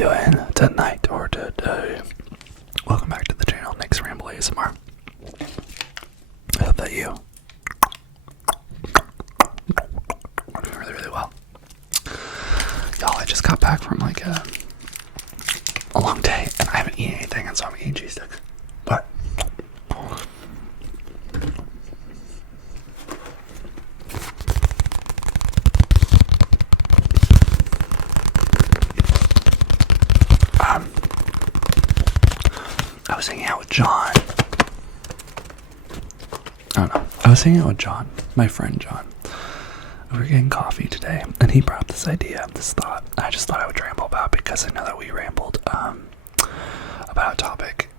doing tonight or today? Welcome back to the channel, nicksrambleasmr. I hope that you are doing really, really well. Y'all, I just got back from like a long day and I haven't eaten anything, and so I'm eating cheese sticks. But I was hanging out with John. I was hanging out with John, my friend John. We were getting coffee today, and he brought up this idea, this thought. I just thought I would ramble about, because I know that we rambled about a topic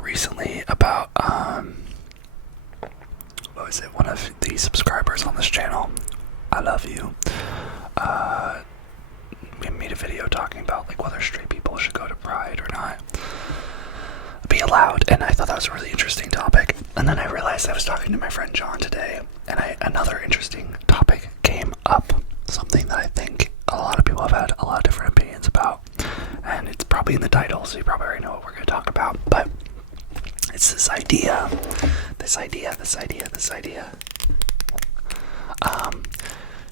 recently about what was it? One of the subscribers on this channel, I love you. We made a video talking about like whether straight people should go to Pride or not, be allowed, and I thought that was a really interesting topic. And then I realized I was talking to my friend John today, and another interesting topic came up, something that I think a lot of people have had a lot of different opinions about, and it's probably in the title, so you probably already know what we're going to talk about. But it's this idea.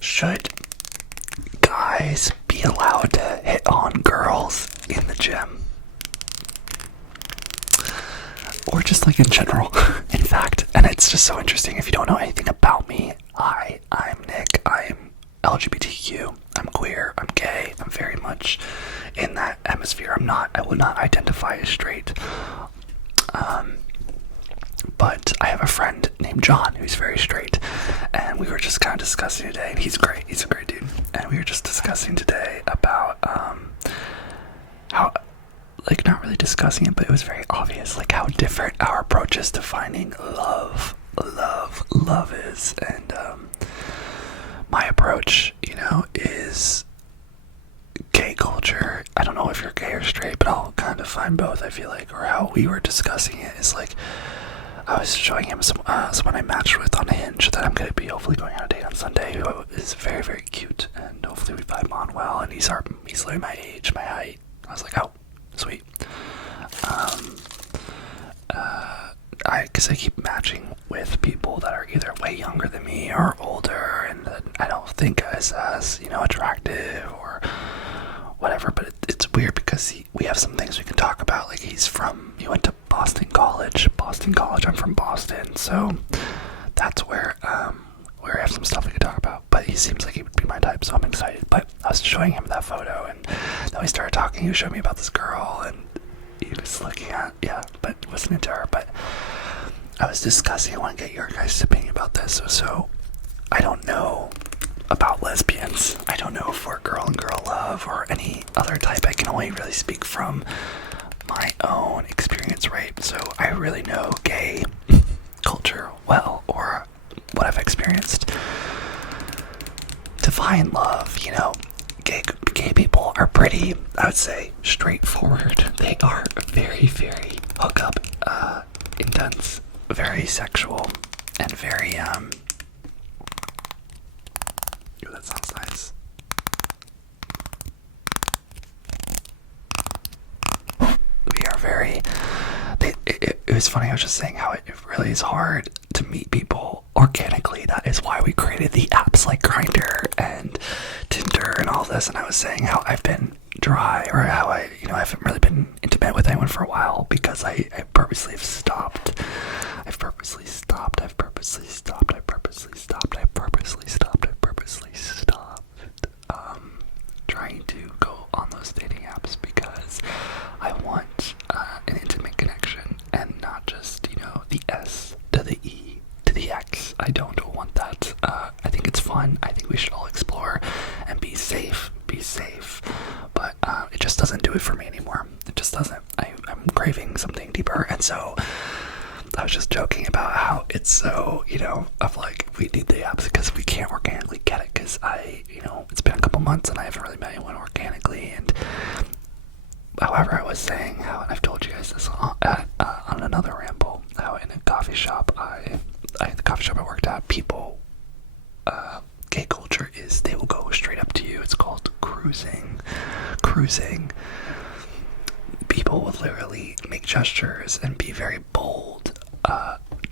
Should guys be allowed to hit on girls in the gym? Or just like in general, in fact. And it's just so interesting. If you don't know anything about me, I'm Nick. I'm LGBTQ. I'm queer. I'm gay. I'm very much in that hemisphere. I would not identify as straight. But I have a friend named John who's very straight, and we were just kind of discussing today, and he's great. He's a great dude. And we were just discussing today about how, like, not really discussing it, but it was very obvious, like, how different our approaches to finding love is. And my approach, is gay culture. I don't know if you're gay or straight, but I'll kind of find both, I feel like. Or how we were discussing it is like, I was showing him someone I matched with on Hinge that I'm going to be hopefully going on a date on Sunday, who is very, very cute, and hopefully we vibe on well, and he's literally my age, my height. I was like, oh, sweet. Because I keep matching with people that are either way younger than me or older, and that I don't think as attractive or whatever. But it's weird because we have some things we can talk about. Like, he went to Boston College. I'm from Boston, so that's where we have some stuff we could talk about. But he seems like he would be my type, so I'm excited. But I was showing him that photo, and then we started talking. He showed me about this girl, and he was looking at, but wasn't into her. But I was discussing, I want to get your guys' opinion about this. So I don't know about lesbians. I don't know if we're girl and girl love or any other type. I can only really speak from my own experience, right? So I really know gay culture well, or what I've experienced. To find love, gay people are pretty, I would say, straightforward. They are very, very hookup, intense, very sexual, and very, ooh, that sounds nice. We are very, it was funny, I was just saying how it really is hard to meet people organically. That is why we created the apps like Grindr and Tinder and all this. And I was saying how I've been dry, or how I haven't really been intimate with anyone for a while, because I purposely have stopped. I've purposely stopped trying to go on those dating apps, because I want an intimate connection, and not just, the S to the E to the X. I don't want that. I think it's fun. I think we should all explore and be safe. But it just doesn't do it for me anymore. It just doesn't. I'm craving something deeper. And so I was just joking about how it's so, of like, we need the apps because we can't organically get it. Because it's been a couple months and I haven't really met anyone organically. And however, I was saying how, and I've told you guys this on another ramble, how in a coffee shop, the coffee shop I worked at, people, gay culture is they will go straight up to you. It's called cruising. people will literally make gestures and be very bold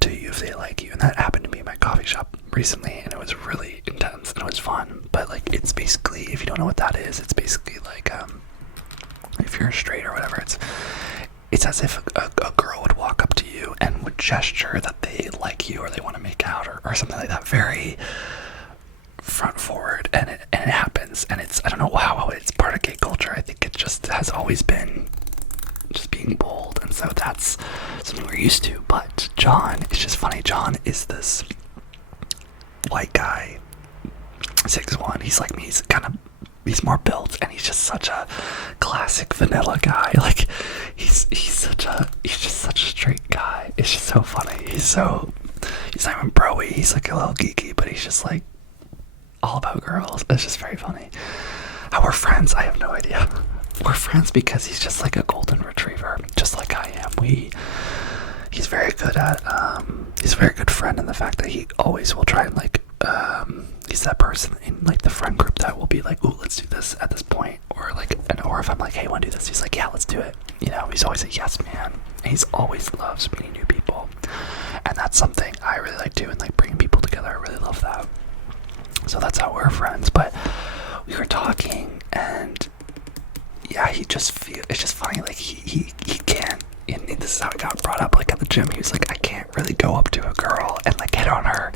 to you if they like you. And that happened to me in my coffee shop recently, and it was really intense and it was fun. But like, it's basically, if you don't know what that is, it's basically like if you're straight or whatever, it's as if a girl would walk up to you and would gesture that they like you or they want to make out or something like that, very front forward, and it happens, and it's, I don't know how it's part of gay culture. I think it just has always been just being bold, and so that's something we're used to. But John, it's just funny, John is this white guy, 6'1", he's like me, he's more built, and he's just such a classic vanilla guy. Like, he's just such a straight guy. It's just so funny. He's not even bro-y, he's like a little geeky, but he's just like all about girls. It's just very funny. How we're friends, I have no idea. We're friends because he's just like a golden retriever, just like I am. He's very good at, he's a very good friend in the fact that he always will try and like, he's that person in like the friend group that will be like, ooh, let's do this at this point, or like, or if I'm like, hey, wanna do this, he's like, yeah, let's do it. You know, he's always a yes man, and he's always loves meeting new people, and that's something I really like too, and like bringing people together. I really love that. So that's how we're friends. But we were talking, and yeah, it's just funny, like he can't, and this is how it got brought up, like at the gym, he was like, I can't really go up to a girl and like hit on her,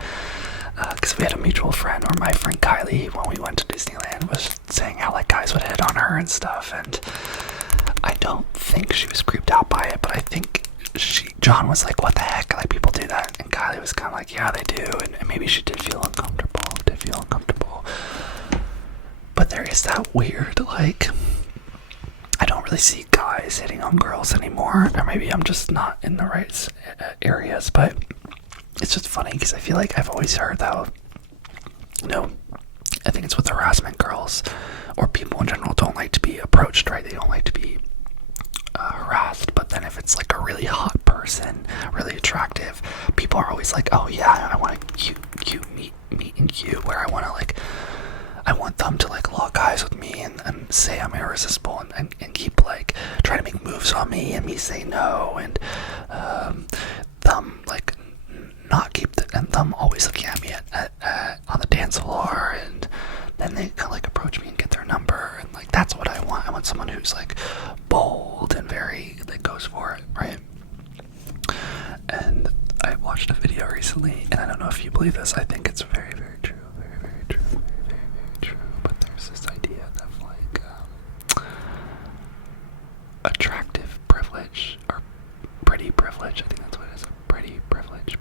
because we had a mutual friend, or my friend Kylie, when we went to Disneyland, was saying how like guys would hit on her and stuff, and I don't think she was creeped out by it, but I think John was like, what the heck, like people do that, and Kylie was kind of like, yeah, they do, and maybe she did feel uncomfortable, but there is that weird, like, I don't really see guys hitting on girls anymore, or maybe I'm just not in the right areas, but it's just funny because I feel like I've always heard that, you know, I think it's with harassment, girls or people in general don't like to be approached, right? They don't like to be harassed, but then if it's like a really hot person, really attractive, people are always like, oh yeah, I want a cute meet and cute, where I want them to like lock eyes with me and say I'm irresistible, and keep like trying to make moves on me and me say no, and them like not keep and them always looking at me on the dance floor, and then they kind of like approach me and get their number, and like that's what I want. I want someone who's like bold and very, that goes for it, right? And I watched a video recently, and I don't know if you believe this, I think it's very, very true, very true, but there's this idea of like attractive privilege, or pretty privilege, I think that's what it is, pretty privilege,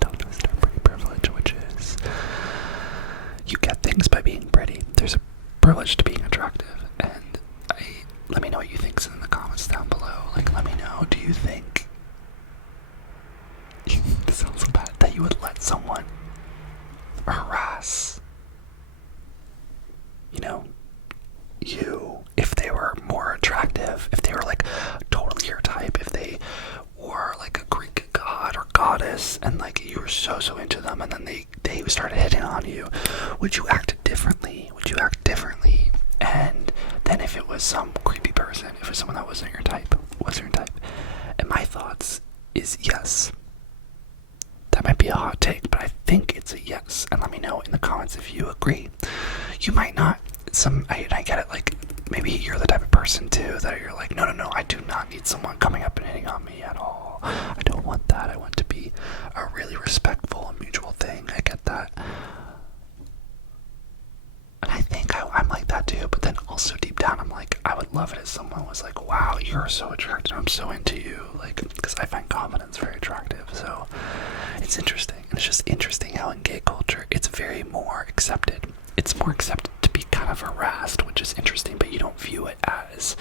tongue twister, pretty privilege, which is you get things by being pretty. There's a privilege to being attractive, and let me know what you think in the comments down below. Like, let me know, do you think this sounds so bad, that you would let someone harass, you know, you, if they were more attractive, if they were like totally your type, if they were like a Greek god or goddess, and like you were so into them, and then they started hitting on you, would you act differently? And then if it was some creepy person, if it was someone that wasn't your type, and my thoughts is yes. That might be a hot take, but I think it's a yes, and let me know in the comments if you agree. You might not. I get it, like maybe you're the type of person too that you're like, no, I do not need someone coming up and hitting on me at all. I don't want that. I want to be a really respectful and mutual thing. I get that, and I think I'm like that too, but then also deep down I'm like, I would love it if someone was like, wow, you're so attractive, I'm so into you, like, because I find confidence very attractive. So it's interesting, and it's just interesting how in gay culture it's very more accepted. It's more accepted to be kind of harassed, which is interesting, but you don't view it as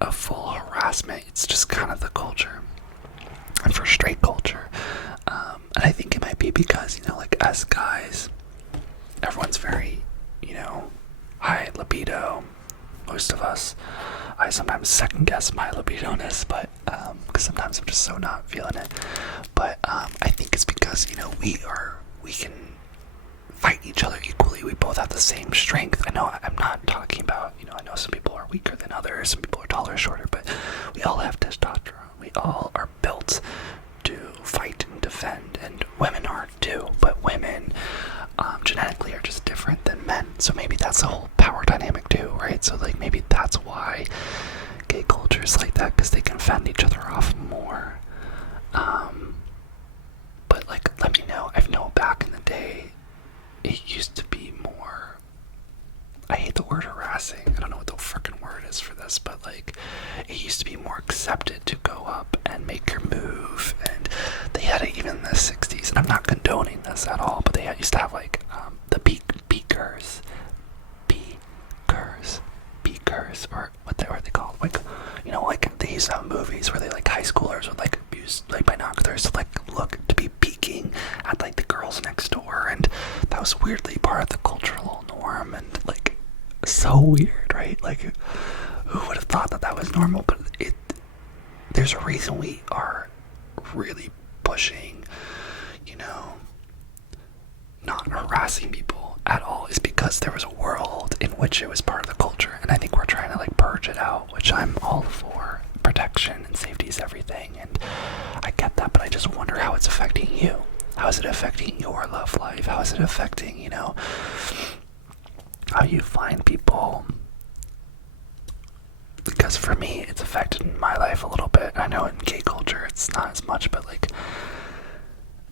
a full harassment. It's just kind of the culture. And for straight culture, and I think it might be because, you know, like as guys, everyone's very, you know, high libido. Most of us. I sometimes second guess my libido-ness, but because sometimes I'm just so not feeling it. But I think it's because, you know, we can fight each other equally. We both have same strength. I know I'm not talking about, I know some people are weaker than others, some people are taller or shorter, but we all have testosterone. We all are built to fight and defend, and women are too, but women genetically are just different than men. So maybe that's the whole power dynamic too, right? So like maybe that's why gay culture is like that, because they can fend each other off more. But like, let me know. I know back in the day, it used to be more, I hate the word harassing, I don't know what the frickin' word is for this, but like, it used to be more accepted to go up and make your move, and they had it even in the 60s, and I'm not condoning this at all, but they used to have like, the beakers, or what are they called, like, like they used to have movies where they, like, high schoolers would like use like binoculars to like look to be peeking at like the girls next door, and that was weirdly part of the cultural norm, and like so weird, right? Like, who would have thought that that was normal? But there's a reason we are really pushing, not harassing people at all, is because there was a world in which it was part of the culture, and I think we're trying to like purge it out, which I'm all for. Protection and safety is everything, and I get that, but I just wonder how it's affecting you. How is it affecting your love life? How is it affecting, how you find people? Because for me, it's affected my life a little bit. I know in gay culture it's not as much, but like,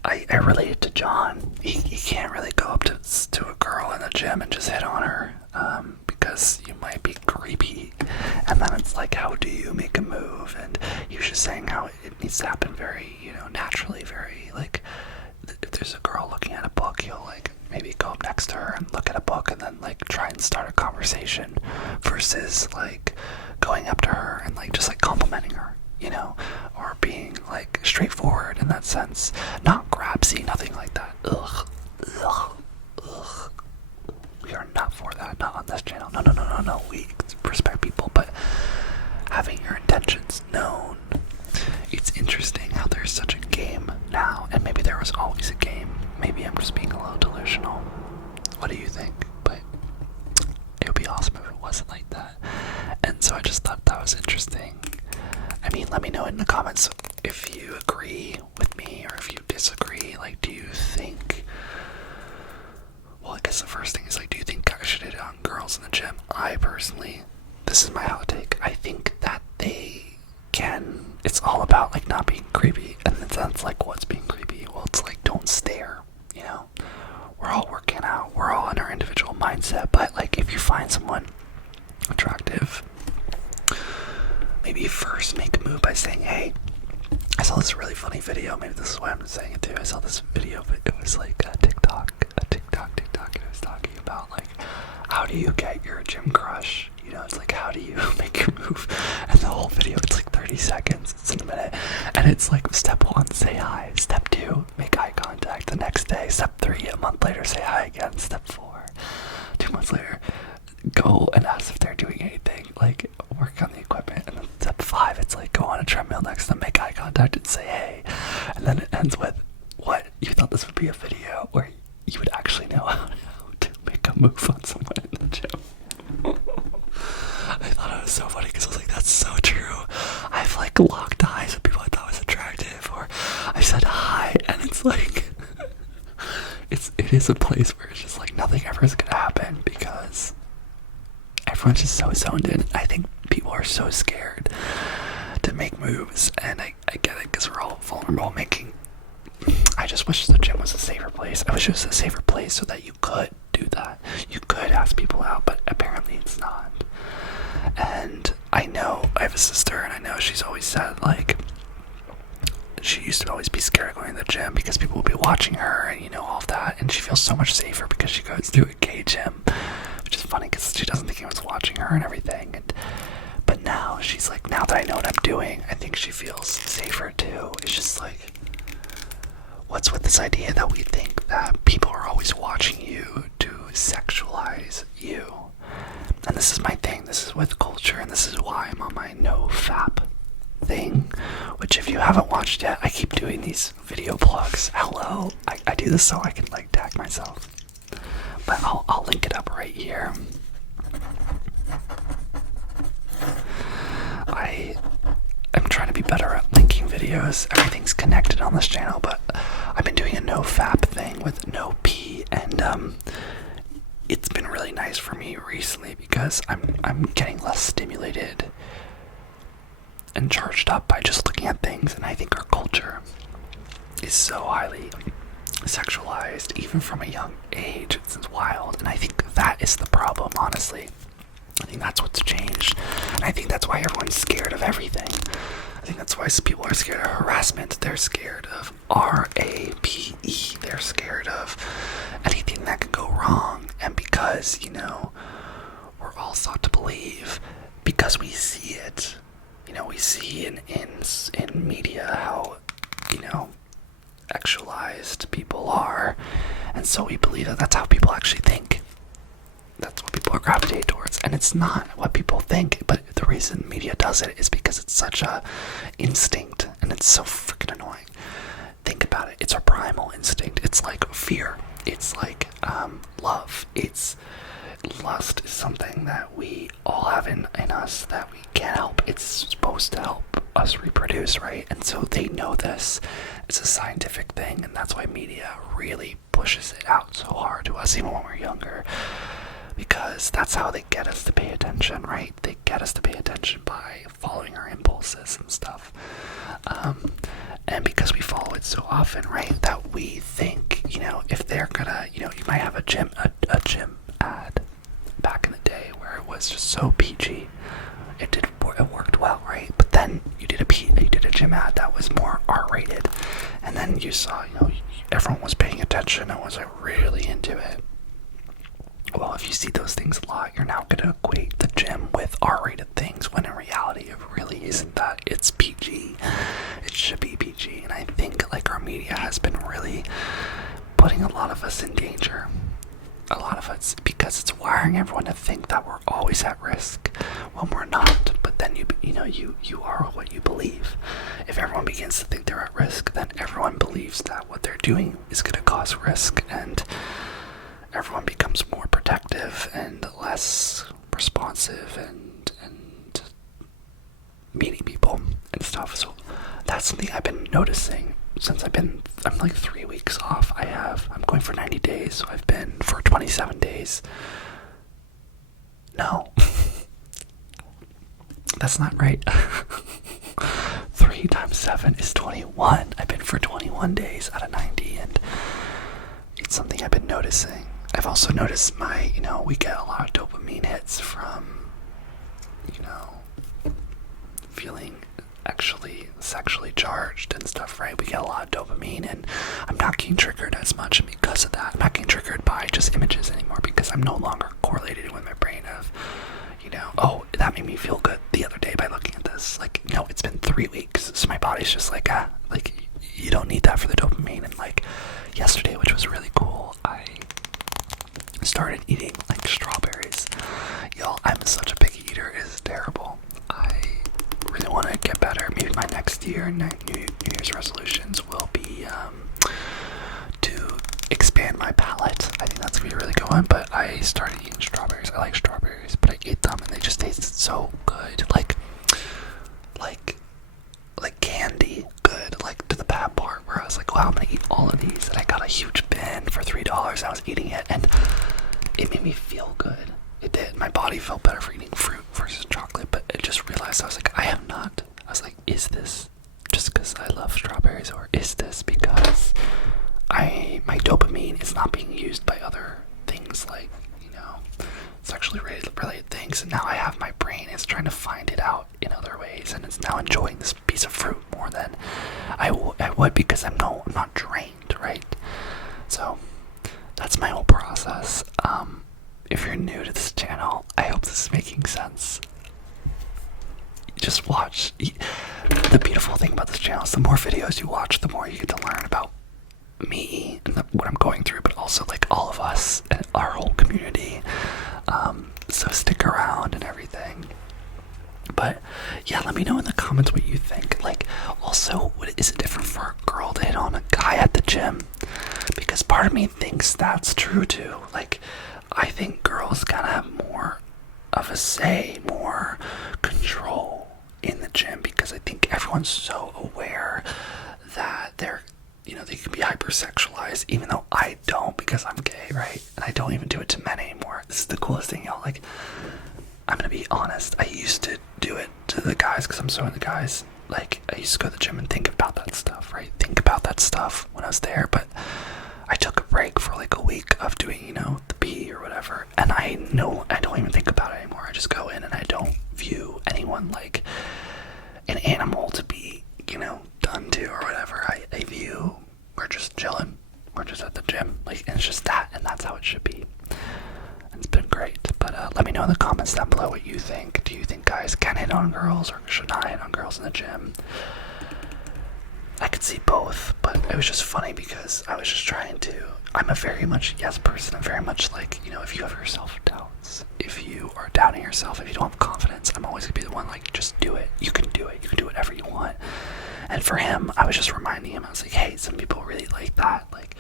I related to John. He can't really go up to a girl in the gym and just hit on her, because you might be creepy. And then it's like, how do you make a move? And he was just saying how it needs to happen very, naturally, very, like, if there's a girl looking at a book, he'll like maybe go up next to her and look at a book and then like try and start a conversation, versus like going up to her and like just like complimenting her, or being like straightforward in that sense, not grabsy, nothing like that. Ugh. We are not for that, not on this channel. No. We respect people, but having your intentions known. It's interesting how there's such a game now, and maybe there was always a game. Maybe I'm just being a little delusional. What do you think? But it would be awesome if it wasn't like that. And so I just thought that was interesting. I mean, let me know in the comments if you agree with me or if you disagree. Like, do you think, well, I guess the first thing is like, do you think guys should hit on girls in the gym? I personally, this is my hot take, I think that they can. It's all about like not being creepy, and then that's like, what's being creepy? Well, it's like, don't stare, we're all working out, we're all in our individual mindset, but like, if you find someone attractive, maybe first make a move by saying, hey, I saw this really funny video, maybe this is why I'm saying it too, I saw this video, but it was like a TikTok, it was talking about like, how do you get your gym crush? It's like, how do you make your move? And the whole video, it's like 30 seconds, it's in a minute, and it's like, step 1, say hi, step 2, make eye contact the next day, step 3, a month later, say hi again, step 4, 2 months later, go and ask if they're doing anything, like work on the equipment, and then step 5, it's like, go on a treadmill next to them, make eye contact and say hey, and then it ends with, what, you thought this would be a video where you would actually know how to make a move on someone in the gym? I thought it was so funny because I was like, that's so true. I've like locked eyes with people I thought was attractive, or I said hi, and it's like, it is a place where it's just like nothing ever is gonna happen because everyone's just so zoned in. I think people are so scared to make moves, and I get it because we're all vulnerable. I just wish the gym was a safer place. I wish it was a safer place so that you could do that. You could ask people out, but apparently it's not. And I know I have a sister, and I know she's always said, like, she used to always be scared of going to the gym because people would be watching her and, all of that. And she feels so much safer because she goes to a gay gym, which is funny because she doesn't think anyone's watching her and everything. But now she's like, now that I know what I'm doing, I think she feels safer too. It's just like, what's with this idea that we think that people are always watching you to sexualize you? And this is my thing, this is with culture, and this is why I'm on my no fap thing, which if you haven't watched yet, I keep doing these video plugs. Hello, I do this so I can like tag myself. But I'll link it up right here. I'm trying to be better at linking videos. Everything's connected on this channel, but I've been doing a no FAP thing with no P, and it's been really nice for me recently because I'm getting less stimulated and charged up by just looking at things. And I think our culture is so highly sexualized, even from a young age. It's wild, and I think that is the problem, honestly. I think that's what's changed, and I think that's why everyone's scared of everything. I think that's why people are scared of harassment. They're scared of RAPE. They're scared of anything that could go wrong. And because, we're all sought to believe, because we see it, we see in media how, actualized people are. And so we believe that that's how people actually think. That's what people are gravitating towards, and it's not what people think. But the reason media does it is because it's such a instinct, and it's so freaking annoying. Think about it. It's our primal instinct. It's like fear. It's like love. It's lust is something that we all have in us that we can't help. It's supposed to help us reproduce, right? And so they know this. It's a scientific thing, and that's why media really pushes it out so hard to us, even when we're younger. Because that's how they get us to pay attention, right? They get us to pay attention by following our impulses and stuff. And because we follow it so often, right, that we think, if they're gonna, you might have a gym ad back in the day where it was just so PG. It worked well, right? But then you did a gym ad that was more R-rated, and then you saw, everyone was paying attention and was really into it. Well, if you see those things a lot, you're now going to equate the gym with R-rated things, when in reality it really isn't that. It's PG. It should be PG. And I think our media has been really putting a lot of us in danger. A lot of us, because it's wiring everyone to think that we're always at risk when we're not. But then you are what you believe. If everyone begins to think they're at risk, then everyone believes that what they're doing is going to cause risk, and everyone becomes more protective and less responsive and meeting people and stuff. So that's something I've been noticing since I'm like 3 weeks off. I'm going for 90 days, so I've been for 27 days. No. That's not right. 3 times 7 is 21. I've been for 21 days out of 90, and it's something I've been noticing. I've also noticed we get a lot of dopamine hits from, feeling actually sexually charged and stuff, right? We get a lot of dopamine, and I'm not getting triggered as much, and because of that, I'm not getting triggered by just images anymore, because I'm no longer correlated with my brain of, oh, that made me feel good the other day by looking at this. It's been 3 weeks, so my body's just you don't need that for the dopamine. And yesterday, which was really cool, I started eating strawberries. Y'all, I'm such a picky eater, it's terrible. I really want to get better. Maybe my next year, New Year's resolutions will be to expand my palate. I think that's gonna be a really good one. But I started eating strawberries. I like strawberries, but I ate them and they just tasted so good, like candy good, to the bad part where I was like, wow, I'm gonna eat all of these, and I got a huge bin for $3. I was eating it, and it made me feel good. It did. My body felt better for eating fruit versus chocolate, but I just realized, I was like, is this just because I love strawberries, or is this because my dopamine is not being used by other things sexually related things, and now I have my brain is trying to find it out in other ways, and it's now enjoying this piece of fruit more than I would, because I'm not drained, right? So that's my whole process. If you're new to this channel, I hope this is making sense. Just watch. The beautiful thing about this channel is the more videos you watch, the more you get to learn about me and what I'm going through, but also all of us and our whole community. So stick around and everything. But yeah, let me know in the comments what you think. Also, is it different for a girl to hit on a guy at the gym? Because part part of me thinks that's true too. Like, I think girls gotta have more of a say, more control in the gym, because I think everyone's so aware that they're, you know, they can be hypersexualized, even though I don't, because I'm gay, right? And I don't even do it to men anymore. This is the coolest thing, y'all. Like, I'm gonna be honest, I used to do it to the guys because I'm so into guys. Like, I used to go to the gym and think about that stuff, right? Think about that stuff when I was there, but I took a break for like a week of doing, you know, the P or whatever, and I know I don't even think about it anymore. I just go in and I don't view anyone like an animal to be, you know, done to or whatever. I view, we're just chilling, we're just at the gym, like, and it's just that, and that's how it should be. And it's been great. But let me know in the comments down below what you think. Do you think guys can hit on girls or should not hit on girls in the gym? I could see both, but it was just funny because I was just trying to, I'm a very much yes person. I'm very much like, you know, if you have your self-doubts, if you are doubting yourself, if you don't have confidence, I'm always gonna be the one like, just do it. You can do it. You can do whatever you want. And for him, I was just reminding him, I was like, hey, some people really like that. Like,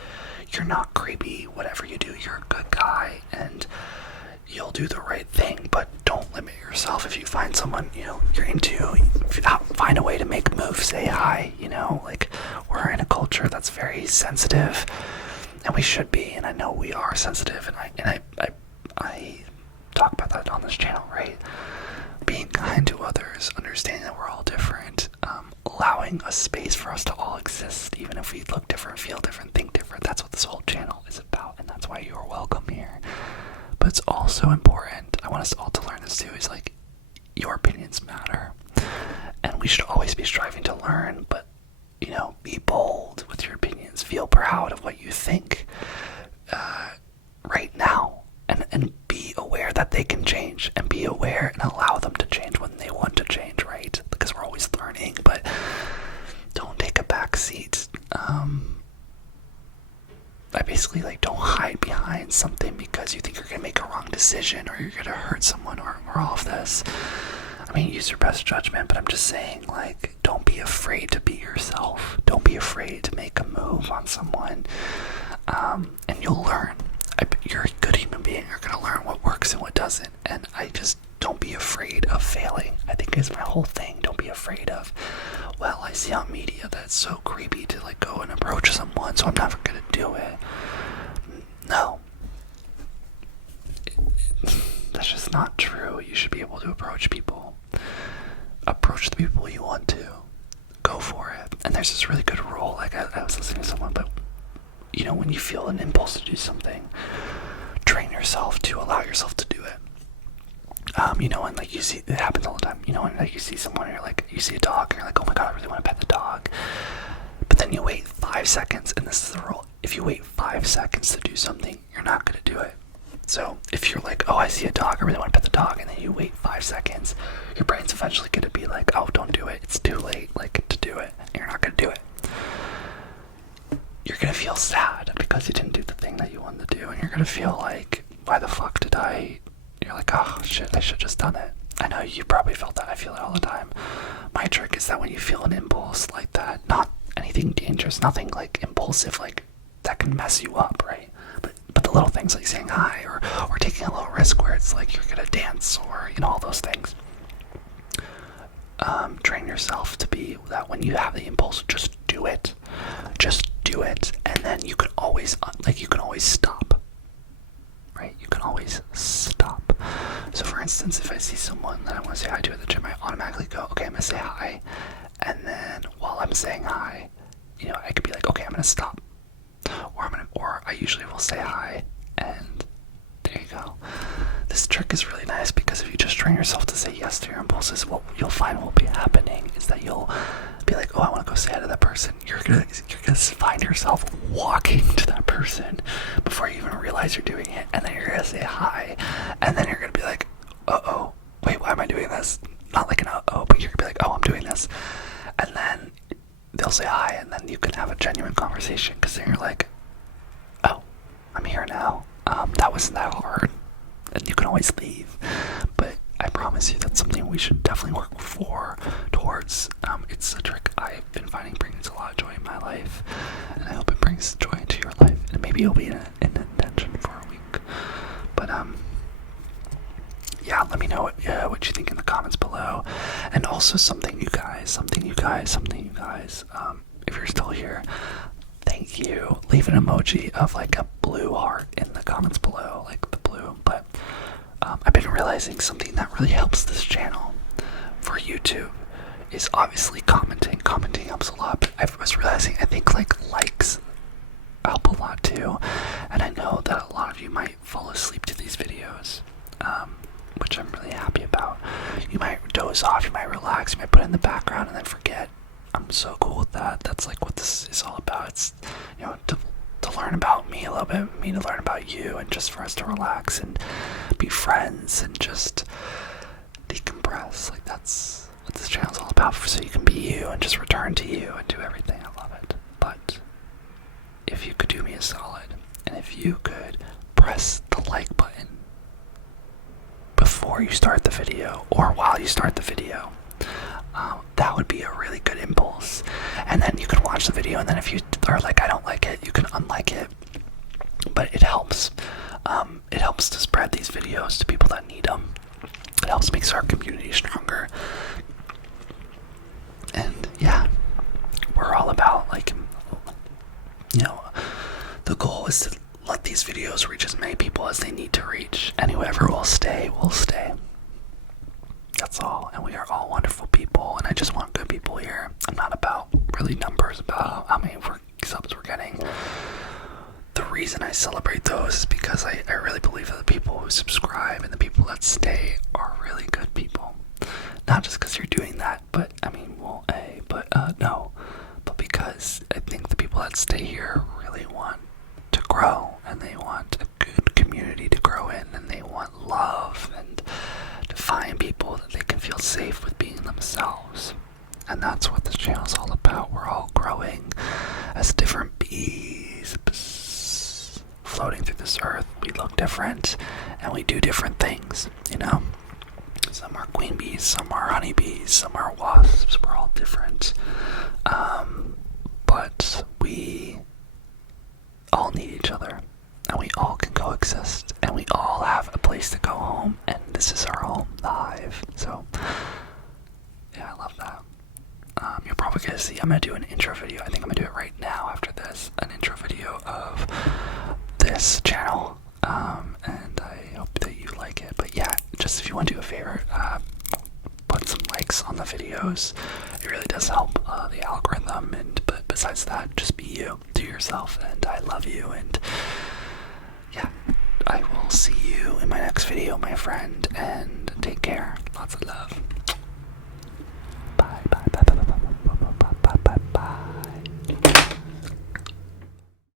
you're not creepy. Whatever you do, you're a good guy and you'll do the right thing, but don't limit yourself. If you find someone, you know, you're into, find a way to make a move, say hi, you know, like, we're in a culture that's very sensitive, and we should be, and I know we are sensitive, and I talk about that on this channel, right? Being kind to others, understanding that we're all different, allowing a space for us to all exist, even if we look different, feel different, think different. That's what this whole channel is about, and that's why you're welcome here. But it's also important, I want us all to learn this too, is like, your opinions matter. And we should always be striving to learn, but, you know, be bold with your opinions. Feel proud of what you think right now. And be aware that they can change, and be aware and allow them to change when they want to change, right? Because we're always learning, but don't take a back seat. I basically, like, don't hide behind something because you think you're gonna make a wrong decision or you're gonna hurt someone or all of this. I mean, use your best judgment, but I'm just saying, like, don't be afraid to be yourself. Don't be afraid to make a move on someone, and you'll learn. You're a good human being. You're gonna learn what works and what doesn't, and I just don't be afraid of failing. I think is my whole thing. Don't be afraid of, well, I see on media that it's so creepy to like go and approach someone, so I'm never gonna do it. No. That's just not true. You should be able to approach people. Approach the people you want to. Go for it. And there's this really good rule, like I was listening to someone, but you know, when you feel an impulse to do something, train yourself to allow yourself to do it. You know, and like you see, it happens all the time, you know, and like you see someone, and you're like, you see a dog, and you're like, oh my god, I really want to pet the dog. But then you wait 5 seconds, and this is the rule. If you wait 5 seconds to do something, you're not going to do it. So if you're like, oh, I see a dog, I really want to pet the dog, and then you wait 5 seconds, your brain's eventually going to be like, oh, don't do it. It's too late, like, to do it. And you're not going to do it. You're going to feel sad because you didn't do the thing that you wanted to do, and you're going to feel like, why the fuck did I? You're like, oh shit, I should have just done it. I know you probably felt that. I feel it all the time. My trick is that when you feel an impulse like that, not anything dangerous, nothing like impulsive, like that can mess you up, right? But the little things like saying hi or taking a little risk where it's like you're gonna dance or, you know, all those things. Train yourself to be that when you have the impulse, just do it. Just do it, and then you can always stop. Right? You can always stop. So for instance, if I see someone that I want to say hi to at the gym, I automatically go, okay, I'm gonna say hi, and then while I'm saying hi, you know, I could be like, okay, I'm gonna stop, or I usually will say hi, and there you go. This trick is really nice because if you just train yourself to say yes to your impulses, what you'll find will be happening is that you'll be like, oh, I want to go say hi to that person. You're gonna find yourself walking to that person before you even realize you're doing it, and then you're gonna say hi, and then you're gonna be like, uh-oh, wait, why am I doing this? Not like an uh-oh, but you're gonna be like, oh, I'm doing this, and then they'll say hi, and then you can have a genuine conversation, because then you're like, oh, I'm here now. That wasn't that hard, and you can always leave. But I promise you that's something we should definitely work towards. It's a trick I've been finding brings a lot of joy in my life, and I hope it brings joy into your life. And maybe it'll be in intention for a week. But yeah, let me know what you think in the comments below. And also something you guys, if you're still here, thank you. Leave an emoji of like a blue heart in the comments below, like the blue. But I've been realizing something that really helps this channel for YouTube is obviously commenting. Commenting helps a lot, but I was realizing I think like likes help a lot too. And I know that a lot of you might fall asleep to these videos, which I'm really happy about. You might doze off, you might relax, you might put it in the background and then forget. I'm so cool with that. That's like what this is all about. It's, you know, to learn about me a little bit, me to learn about you, and just for us to relax and be friends and just decompress. Like that's what this channel's all about, so you can be you and just return to you and do everything. I love it. But if you could do me a solid, and if you could press the like button before you start the video or while you start the video, that would be a really good impulse. And then you can watch the video, and then if you are like, I don't like it, you can unlike it. But it helps. It helps to spread these videos to people that need them. It helps make our community stronger. And yeah, we're all about, like, you know, the goal is to let these videos reach as many people as they need to reach. And whoever will stay, will stay. That's all. And we are all wonderful people, and I just want good people here. I'm not about really numbers, about how many subs we're getting. The reason I celebrate those is because I really believe that the people who subscribe and the people that stay are really good people. Not just because you're doing that, but I mean, well, no. But because I think the people that stay here really want to grow, and they want a good community to grow in, and they want love, and to find people that they can feel safe with being themselves. And that's what this channel is all about. We're all growing as different bees floating through this earth. We look different and we do different things, you know. Some are queen bees, some are honeybees, some are wasps. We're all different, but we all need each other, and we all can coexist, and we all have a place to go home, and this is our home, the hive. So yeah, I love that. You're probably gonna see, I'm gonna do an intro video. I think I'm gonna do it right now after this, an intro video of this channel, and I hope that you like it. But yeah, just if you want to do a favor, put some likes on the videos. It really does help the algorithm. But besides that, just be you, do yourself, and I love you. And yeah, I will see you in my next video, my friend, and take care. Lots of love.